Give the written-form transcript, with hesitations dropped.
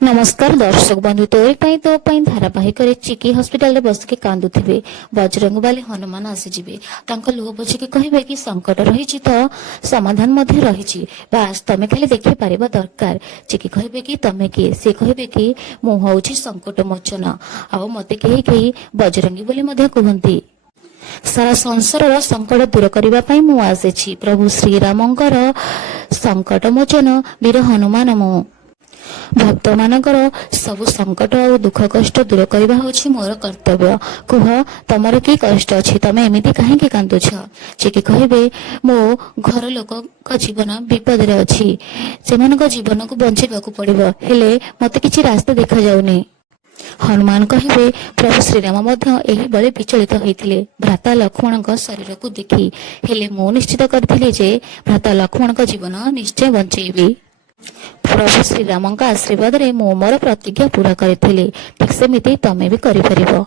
नमस्कार दर्शक बंधु तो धारावाहिक चिकी हॉस्पिटल बसिक कांदुथिबे बजरंग बाली हनुमान आसीजिबे तांको लुह पोछिकी कहिबे कि संकट रहिछि तो समाधान मध्ये रहिछि बास तमे खाली देखि पारिबा दरकार। चिकी कहिबे कि तमे के से कहिबे कि मु होउछि संकट मोचन आ मते केही केही बजरंगी बोली मध्ये कहंती। सारा संसार संकट दूर करने पाई मु आसेछि प्रभु श्री रामंकर संकट मोचन वीर हनुमान मु भक्त मानकर सब संकट और दुख कष्ट दूर करबा होछि मोर कर्तव्य। कुह तमर की कष्ट अछि तमे एमिति काहेकि कांदुछ। चिकी कहिबे मो घर लोक जीवन विपद रे अछि सेमानक जीवन को बंचेबा को पड़िबो हेले मते किछि रास्ता देखा जाउनी। हनुमान कहिबे प्रभु श्रीराम मध्य एही बळे विचलित होइथिले भ्राता लक्ष्मण शरीर को देखि हेले मो निश्चित करथिले जे भ्राता लक्ष्मण जीवन निश्चय बंचेबी। प्रभु श्रीराम आशीर्वाद रे मो मोर प्रतिज्ञा पूरा करथिले ठीक सेमिति तमे भी करि परिबो।